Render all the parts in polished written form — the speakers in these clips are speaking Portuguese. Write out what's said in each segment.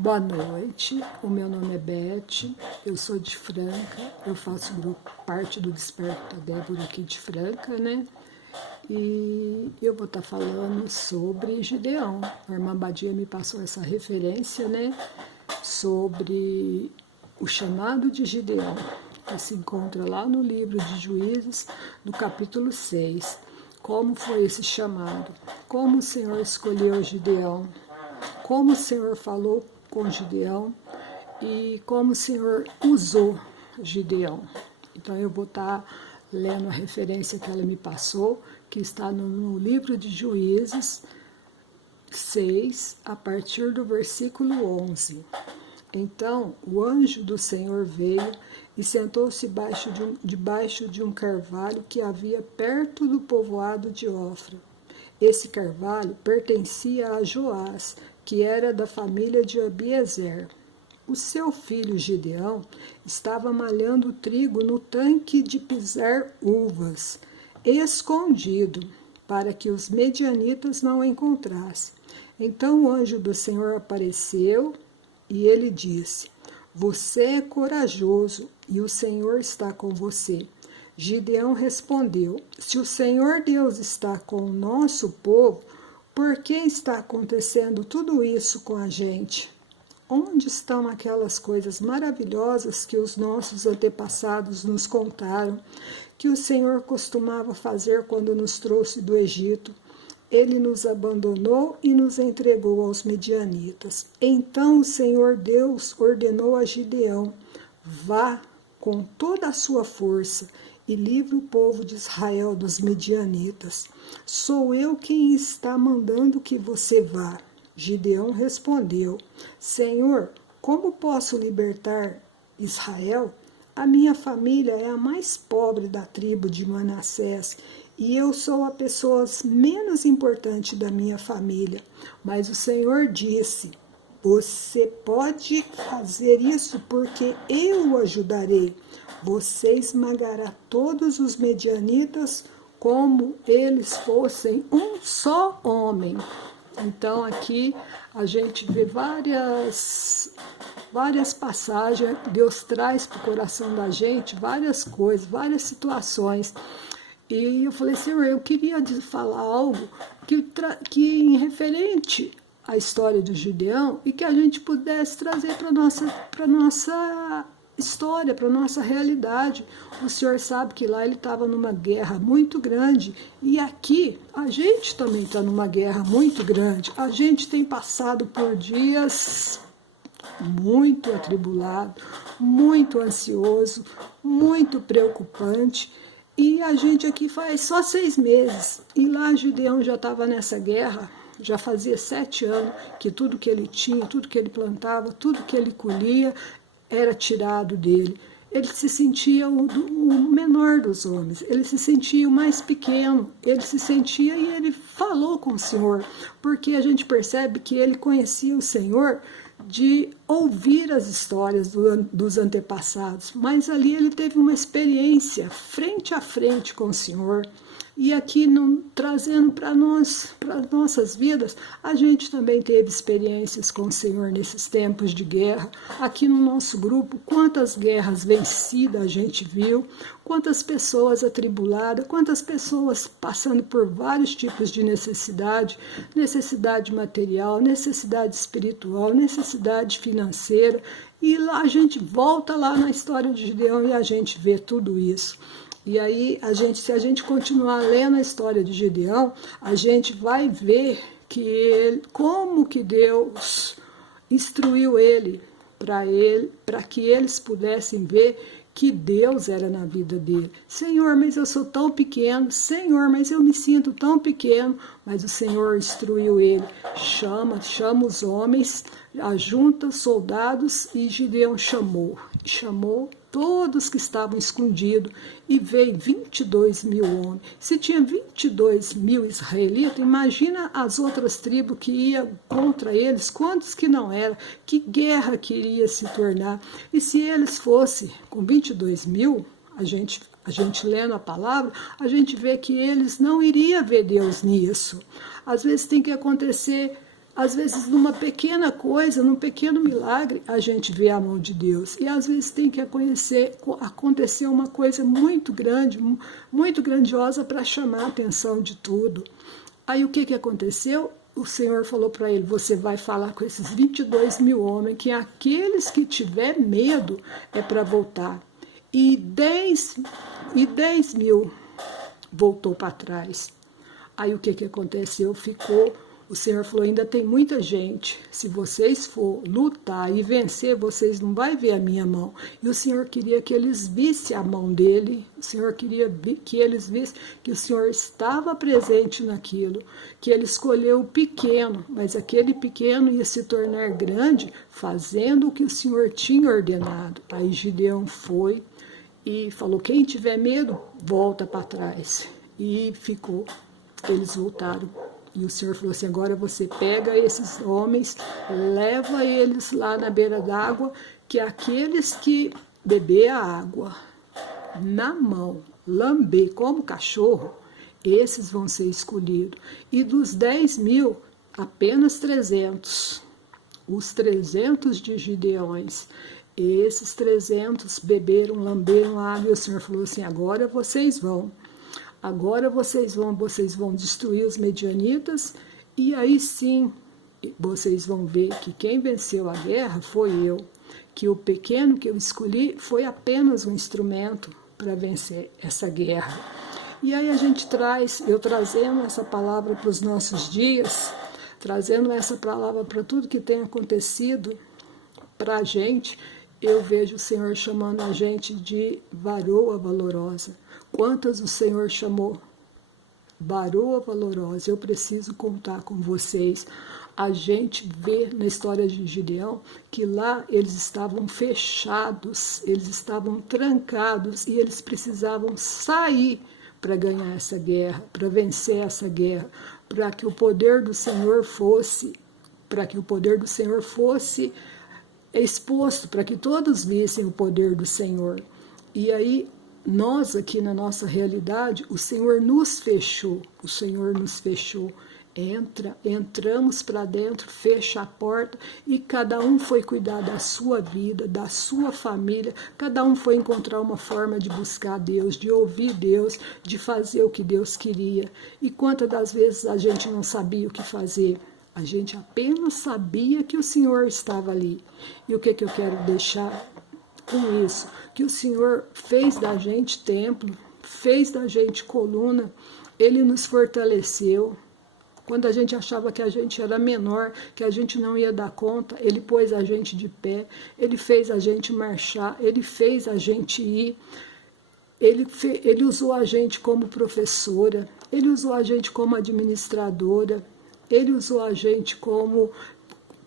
Boa noite, o meu nome é Beth, eu sou de Franca, eu faço parte do Desperta Débora aqui de Franca, né? E eu vou estar falando sobre Gideão. A irmã Badia me passou essa referência, né? Sobre o chamado de Gideão, que se encontra lá no livro de Juízes, no capítulo 6. Como foi esse chamado? Como o Senhor escolheu Gideão? Como o Senhor falou com Gideão e como o Senhor usou Gideão. Então eu vou estar lendo a referência que ela me passou, que está no livro de Juízes 6, a partir do versículo 11. Então o anjo do Senhor veio e sentou-se debaixo de um carvalho que havia perto do povoado de Ofra. Esse carvalho pertencia a Joás, que era da família de Abiezer. O seu filho Gideão estava malhando trigo no tanque de pisar uvas, escondido, para que os medianitas não o encontrassem. Então o anjo do Senhor apareceu e ele disse: Você é corajoso e o Senhor está com você. Gideão respondeu: Se o Senhor Deus está com o nosso povo, por que está acontecendo tudo isso com a gente? Onde estão aquelas coisas maravilhosas que os nossos antepassados nos contaram, que o Senhor costumava fazer quando nos trouxe do Egito? Ele nos abandonou e nos entregou aos medianitas. Então o Senhor Deus ordenou a Gideão: Vá com toda a sua força e livre o povo de Israel dos medianitas. Sou eu quem está mandando que você vá. Gideão respondeu: Senhor, como posso libertar Israel? A minha família é a mais pobre da tribo de Manassés e eu sou a pessoa menos importante da minha família. Mas o Senhor disse: Você pode fazer isso porque eu o ajudarei. Você esmagará todos os medianitas como eles fossem um só homem. Então aqui a gente vê várias passagens, Deus traz para o coração da gente várias coisas, várias situações. E eu falei: Senhor, eu queria falar algo que em referente à história do Gideão e que a gente pudesse trazer para a nossa história, para a nossa realidade. O Senhor sabe que lá ele estava numa guerra muito grande e aqui a gente também está numa guerra muito grande. A gente tem passado por dias muito atribulado, muito ansioso, muito preocupante. E a gente aqui faz só 6 meses. E lá Gideão já estava nessa guerra, já fazia 7 anos que tudo que ele tinha, tudo que ele plantava, tudo que ele colhia era tirado dele. Ele se sentia o menor dos homens, ele se sentia o mais pequeno, ele se sentia e ele falou com o Senhor, porque a gente percebe que ele conhecia o Senhor de ouvir as histórias dos antepassados, mas ali ele teve uma experiência frente a frente com o Senhor. E aqui, trazendo para nossas vidas, a gente também teve experiências com o Senhor nesses tempos de guerra. Aqui no nosso grupo, quantas guerras vencidas a gente viu, quantas pessoas atribuladas, quantas pessoas passando por vários tipos de necessidade material, necessidade espiritual, necessidade financeira. E lá a gente volta lá na história de Gideão e a gente vê tudo isso. E aí, se a gente continuar lendo a história de Gideão, a gente vai ver como que Deus instruiu ele, para que eles pudessem ver que Deus era na vida dele. Senhor, mas eu sou tão pequeno. Senhor, mas eu me sinto tão pequeno. Mas o Senhor instruiu ele. Chama os homens, ajunta os soldados, e Gideão chamou todos que estavam escondidos, e veio 22 mil homens. Se tinha 22 mil israelitas, imagina as outras tribos que iam contra eles, quantos que não eram, que guerra que iria se tornar. E se eles fossem com 22 mil, a gente lendo a palavra, a gente vê que eles não iriam ver Deus nisso. Às vezes tem que acontecer Às vezes, numa pequena coisa, num pequeno milagre, a gente vê a mão de Deus. E às vezes tem que acontecer uma coisa muito grande, muito grandiosa para chamar a atenção de tudo. Aí o que aconteceu? O Senhor falou para ele, você vai falar com esses 22 mil homens, que aqueles que tiver medo é para voltar. E 10 mil voltou para trás. Aí o que aconteceu? O Senhor falou, ainda tem muita gente, se vocês for lutar e vencer, vocês não vão ver a minha mão. E o Senhor queria que eles vissem a mão dele, o Senhor queria que eles vissem que o Senhor estava presente naquilo, que ele escolheu o pequeno, mas aquele pequeno ia se tornar grande, fazendo o que o Senhor tinha ordenado. Aí Gideão foi e falou, quem tiver medo, volta para trás. E eles voltaram. E o Senhor falou assim, agora você pega esses homens, leva eles lá na beira d'água, que aqueles que beber a água na mão, lamber como cachorro, esses vão ser escolhidos. E dos 10 mil, apenas 300. Os 300 de Gideões. Esses 300 beberam, lamberam a água, e o Senhor falou assim, agora vocês vão. Agora vocês vão destruir os medianitas, e aí sim vocês vão ver que quem venceu a guerra foi eu, que o pequeno que eu escolhi foi apenas um instrumento para vencer essa guerra. E aí eu trazendo essa palavra para os nossos dias, trazendo essa palavra para tudo que tem acontecido para a gente, eu vejo o Senhor chamando a gente de varoa valorosa. Quantas o Senhor chamou? Varoa valorosa. Eu preciso contar com vocês. A gente vê na história de Gideão que lá eles estavam fechados, eles estavam trancados e eles precisavam sair para ganhar essa guerra, para vencer essa guerra, para que o poder do Senhor fosse exposto, para que todos vissem o poder do Senhor. E aí, nós aqui na nossa realidade, o Senhor nos fechou, entramos para dentro, fecha a porta e cada um foi cuidar da sua vida, da sua família, cada um foi encontrar uma forma de buscar Deus, de ouvir Deus, de fazer o que Deus queria. E quantas das vezes a gente não sabia o que fazer? A gente apenas sabia que o Senhor estava ali. E o que eu quero deixar com isso? Que o Senhor fez da gente templo, fez da gente coluna, Ele nos fortaleceu. Quando a gente achava que a gente era menor, que a gente não ia dar conta, Ele pôs a gente de pé, Ele fez a gente marchar, Ele fez a gente ir. Ele usou a gente como professora, Ele usou a gente como administradora, Ele usou a gente como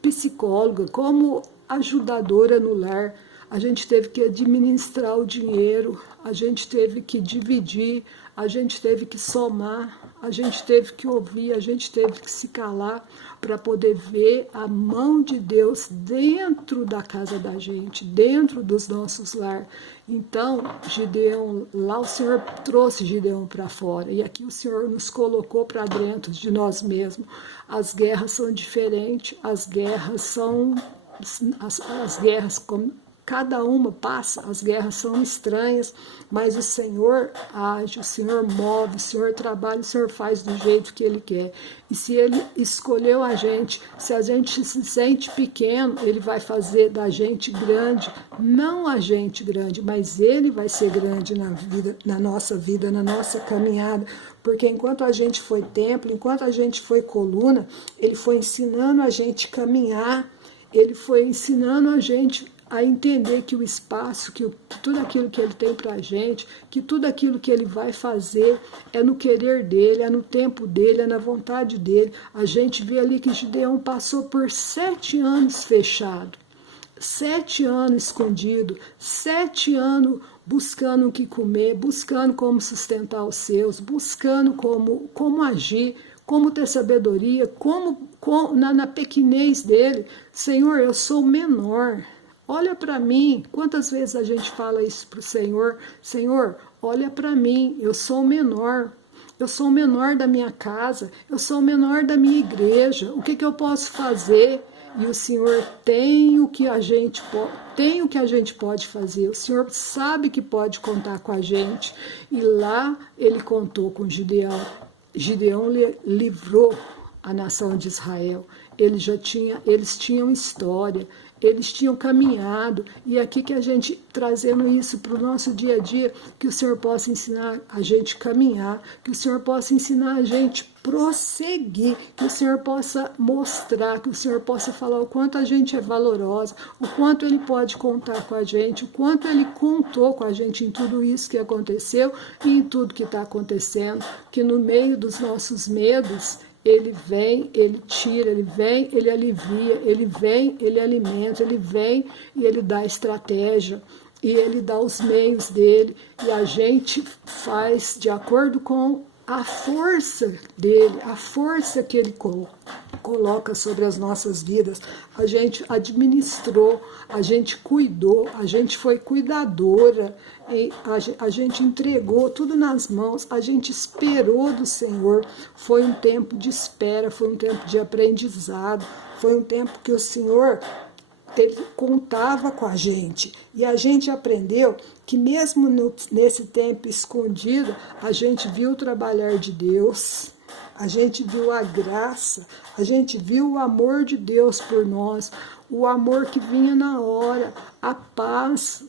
psicóloga, como ajudadora no lar. A gente teve que administrar o dinheiro, a gente teve que dividir, a gente teve que somar, a gente teve que ouvir, a gente teve que se calar para poder ver a mão de Deus dentro da casa da gente, dentro dos nossos lares. Então, Gideão, lá o Senhor trouxe Gideão para fora, e aqui o Senhor nos colocou para dentro de nós mesmos. As guerras são diferentes, as guerras cada uma passa, as guerras são estranhas, mas o Senhor age, o Senhor move, o Senhor trabalha, o Senhor faz do jeito que Ele quer. E se Ele escolheu a gente, se a gente se sente pequeno, Ele vai fazer da gente grande, não a gente grande, mas Ele vai ser grande na nossa vida, na nossa caminhada, porque enquanto a gente foi templo, enquanto a gente foi coluna, Ele foi ensinando a gente a caminhar, Ele foi ensinando a gente a entender que o espaço, que tudo aquilo que Ele tem para a gente, que tudo aquilo que Ele vai fazer é no querer dEle, é no tempo dEle, é na vontade dEle. A gente vê ali que Gideão passou por 7 anos fechado, 7 anos escondido, 7 anos buscando o que comer, buscando como sustentar os seus, buscando como agir, como ter sabedoria, na pequenez dele. Senhor, eu sou menor. Olha para mim. Quantas vezes a gente fala isso para o Senhor? Senhor, olha para mim, eu sou menor. eu sou o menor da minha casa, eu sou o menor da minha igreja, o que eu posso fazer? E o Senhor tem o que a gente pode fazer, o Senhor sabe que pode contar com a gente. E lá ele contou com Gideão. Gideão livrou a nação de Israel. Eles tinham história, eles tinham caminhado, e aqui que a gente trazendo isso para o nosso dia a dia, que o Senhor possa ensinar a gente a caminhar, que o Senhor possa ensinar a gente a prosseguir, que o Senhor possa mostrar, que o Senhor possa falar o quanto a gente é valorosa, o quanto Ele pode contar com a gente, o quanto Ele contou com a gente em tudo isso que aconteceu e em tudo que está acontecendo, que no meio dos nossos medos, Ele vem, Ele tira, Ele vem, Ele alivia, Ele vem, Ele alimenta, Ele vem e Ele dá estratégia, e Ele dá os meios dEle, e a gente faz de acordo com a força dEle, a força que Ele coloca sobre as nossas vidas. A gente administrou, a gente cuidou, a gente foi cuidadora, a gente entregou tudo nas mãos, a gente esperou do Senhor. Foi um tempo de espera, foi um tempo de aprendizado, foi um tempo que o Senhor Ele contava com a gente, e a gente aprendeu que mesmo nesse tempo escondido, a gente viu o trabalhar de Deus, a gente viu a graça, a gente viu o amor de Deus por nós, o amor que vinha na hora, a paz,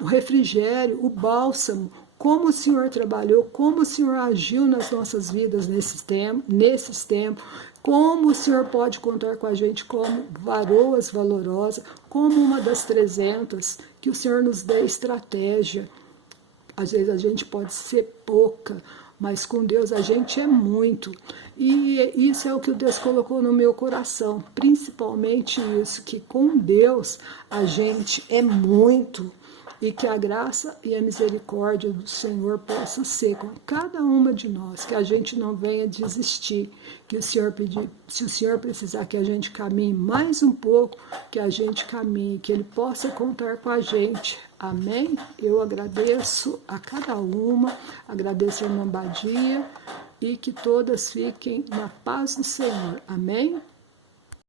o refrigério, o bálsamo, como o Senhor trabalhou, como o Senhor agiu nas nossas vidas nesses tempos, como o Senhor pode contar com a gente como varoas valorosas, como uma das 300, que o Senhor nos dê estratégia. Às vezes a gente pode ser pouca, mas com Deus a gente é muito. E isso é o que Deus colocou no meu coração, principalmente isso, que com Deus a gente é muito. E que a graça e a misericórdia do Senhor possa ser com cada uma de nós, que a gente não venha desistir, que o Senhor pedir, se o Senhor precisar que a gente caminhe mais um pouco, que a gente caminhe, que Ele possa contar com a gente. Amém? Eu agradeço a cada uma, agradeço a irmã Badia, e que todas fiquem na paz do Senhor. Amém?